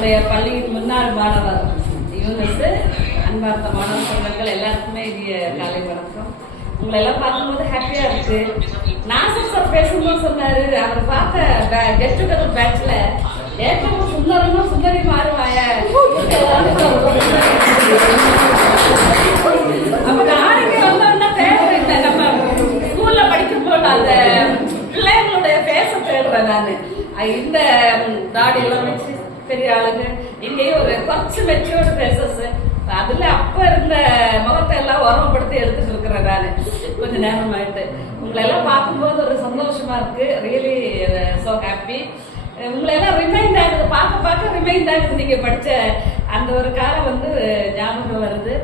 நம்முடைய பள்ளியின் முன்னாள் மாணவர் யூனிஸ், அன்பார்ந்த மாணவ செல்வங்கள் எல்லாருக்குமே இது காலை வணக்கம். உங்களை எல்லாம் பார்க்கும்போது ஹாப்பியா இருக்கு. நாசர் சார் பேசும்போது சொன்னாரு, அவர் பார்த்த கெட் டுகெதர் பேட்ச்ல ஏற்றமும் சுந்தரமும் சுந்தரி மாறுவாய. அப்ப நாளைக்கு வந்தோம்னா தேவை இல்லை. நம்ம ஸ்கூல்ல படிக்கும் போது அந்த பிள்ளைங்களுடைய பேச தேடுறேன் நானு. இந்த தாடி எல்லாம் வச்சு பெரிய ஆளுங்க இங்கேயும் ஒரு கொஞ்சம் மெச்சூர்டு பேசஸ், அதுல அப்ப இருந்த முகத்தை எல்லாம் உரமப்படுத்தி எடுத்துட்டு இருக்கிறேன் நானு கொஞ்ச நேரம் ஆயிட்டு. உங்களை எல்லாம் பார்க்கும்போது ஒரு சந்தோஷமா இருக்கு. Really so happy. உங்களை எல்லாம் ரிமைண்ட் ஆகுது, பார்க்க ரிமைண்ட் ஆகுது. நீங்க படிச்ச அந்த ஒரு காலம் வந்து ஞாபகம் வருது.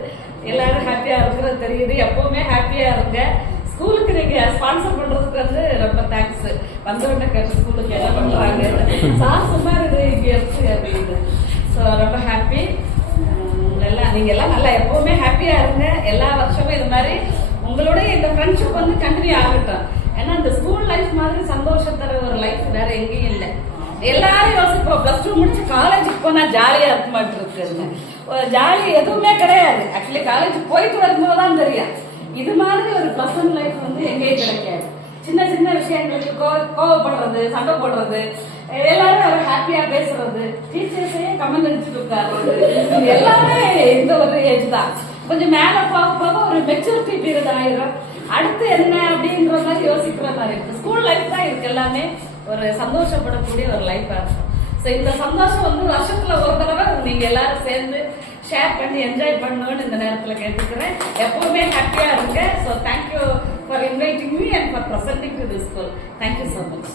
எல்லாரும் ஹாப்பியா இருக்கிறது தெரியுது. எப்பவுமே ஹாப்பியா இருங்க. ஸ்கூலுக்கு நீங்க ஸ்பான்சர் பண்றதுக்கு வந்து ரொம்ப தேங்க்ஸ். வந்தோடனே கேட்டு ஸ்கூலுக்கு என்ன பண்றாங்க சார் சொன்னாரு இங்க இருக்கு அப்படின்னு. ஸோ ரொம்ப ஹாப்பி. நீங்க எல்லாம் நல்லா எப்பவுமே ஹாப்பியா இருங்க. எல்லா வருஷமும் இது மாதிரி உங்களுடைய இந்த ஃப்ரெண்ட்ஷிப் வந்து கண்டினியூ ஆகட்டும். ஏன்னா இந்த ஸ்கூல் லைஃப் மாதிரி சந்தோஷம் தர ஒரு லைஃப் வேற எங்கேயும் இல்லை. எல்லாரும் யோசிப்போம் பிளஸ் டூ முடிச்சு காலேஜுக்கு போனா ஜாலியா இருக்க மாட்டிருக்கு. ஜாலி எதுவுமே கிடையாது. ஆக்சுவலி காலேஜ் போயிட்டு வரும்போது தான் தெரியும் இது மாதிரி ஒரு பிளசன்ட் லைஃப் வந்து எங்கேயும் கிடைக்காது. சின்ன சின்ன விஷயங்களுக்கு கோவப்படுறது, சண்டை போடுறது, எல்லாரும் அவர் ஹாப்பியா பேசுறது, டீச்சர்ஸையே கமெண்ட் அடிச்சுட்டு உட்காருறது, எல்லாமே இந்த ஒரு ஏஜ் தான். கொஞ்சம் மேல போக ஒரு மெச்சூரிட்டி பீரியட் ஆயிரும். அடுத்து என்ன அப்படின்ற மாதிரி யோசிக்கிற மாதிரி இருக்கு. ஸ்கூல் லைஃப் தான் இருக்கு எல்லாமே ஒரு சந்தோஷப்படக்கூடிய ஒரு லைஃபா இருக்கும். ஸோ இந்த சந்தோஷம் வந்து வருஷத்துல ஒரு தடவை நீங்க எல்லாரும் சேர்ந்து ஷேர் பண்ணி என்ஜாய் பண்ணணும்னு இந்த நேரத்தில் கேட்டுக்கிறேன். எப்பவுமே ஹாப்பியா இருங்க. So thank you for inviting me and for presenting to this school. Thank you so much.